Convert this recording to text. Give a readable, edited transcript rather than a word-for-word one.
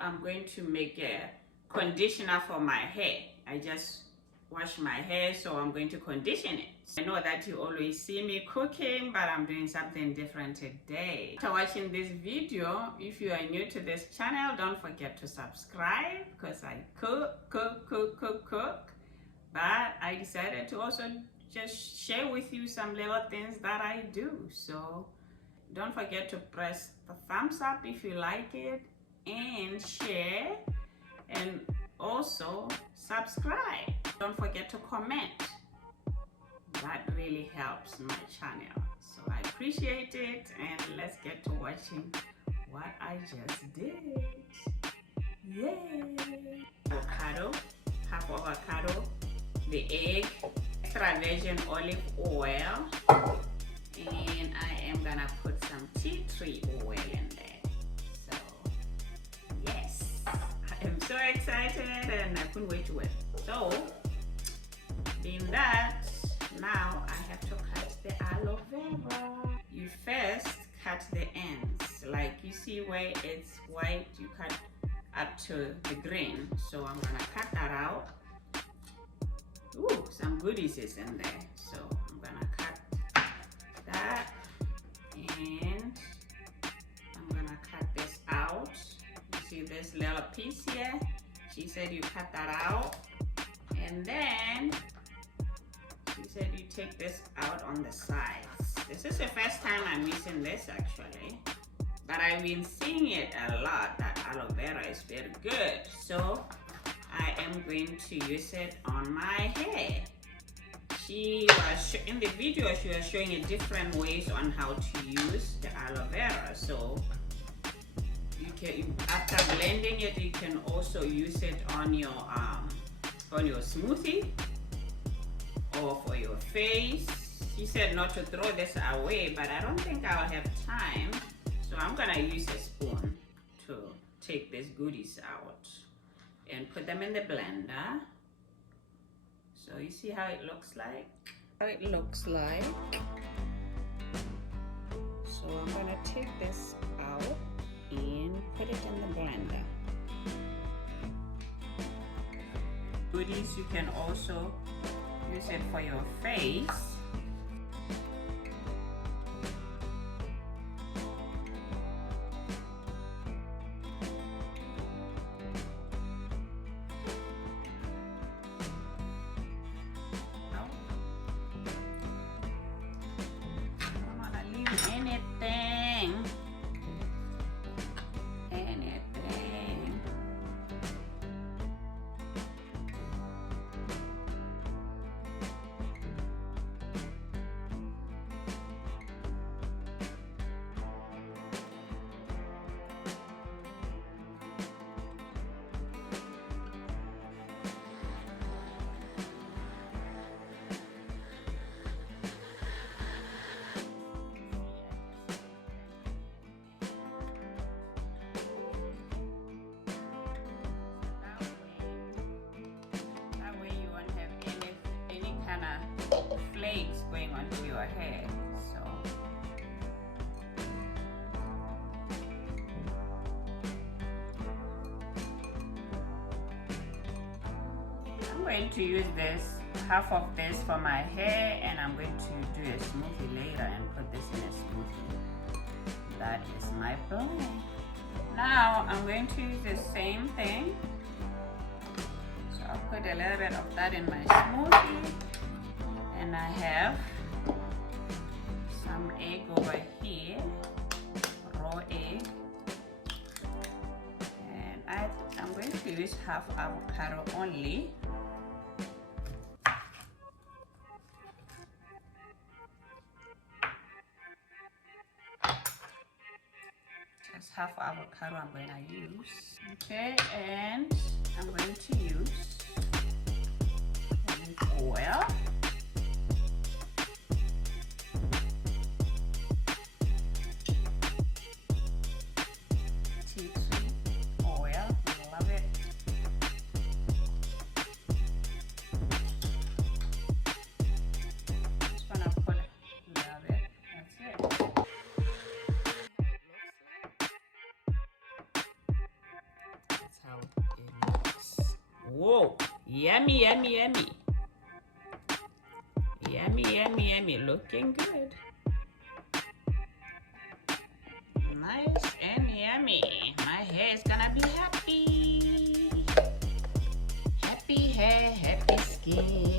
I'm going to make a conditioner for my hair. I just wash my hair, so I'm going to condition it. I know that you always see me cooking, but I'm doing something different today. After watching this video, if you are new to this channel, don't forget to subscribe, because I cook. But I decided to also just share with you some little things that I do. So don't forget to press the thumbs up if you like it, and share, and also subscribe. Don't forget to comment. That really helps my channel. So I appreciate it, and let's get to watching what I just did. Yay! Avocado, half avocado, the egg, extra virgin olive oil, and I am gonna put some tea tree oil in there. So yes, I am so excited and I couldn't wait to wait. So being that, now I have to cut the aloe vera. You first cut the ends, like you see where it's white, you cut up to the green. So I'm gonna cut that out. Ooh, some goodies is in there. So I'm gonna cut that, and I'm gonna cut this out. You see this little piece here? She said you cut that out, and then she said you take this out on the sides. This is the first time I'm using this actually, but I've been seeing it a lot, that aloe vera is very good. So I am going to use it on my hair. She was in the video, she was showing you different ways on how to use the aloe vera. So you can, after blending it, you can also use it on your smoothie or for your face. She said not to throw this away, but I don't think I'll have time. So I'm gonna use a spoon to take these goodies out and put them in the blender. So you see how it looks like? So I'm gonna take this out and put it in the blender. Goodies, you can also use it for your face. Flakes going onto your hair. So I'm going to use this, half of this for my hair, and I'm going to do a smoothie later and put this in a smoothie. That is my plan. Now I'm going to use the same thing. So I'll put a little bit of that in my smoothie. And I have some egg over here, raw egg, and I'm going to use half avocado only. Just half avocado I'm going to use. Okay, and I'm going to use olive oil. Whoa, yummy, yummy, yummy. Yummy, yummy, yummy. Looking good. Nice and yummy. My hair is gonna be happy. Happy hair, happy skin.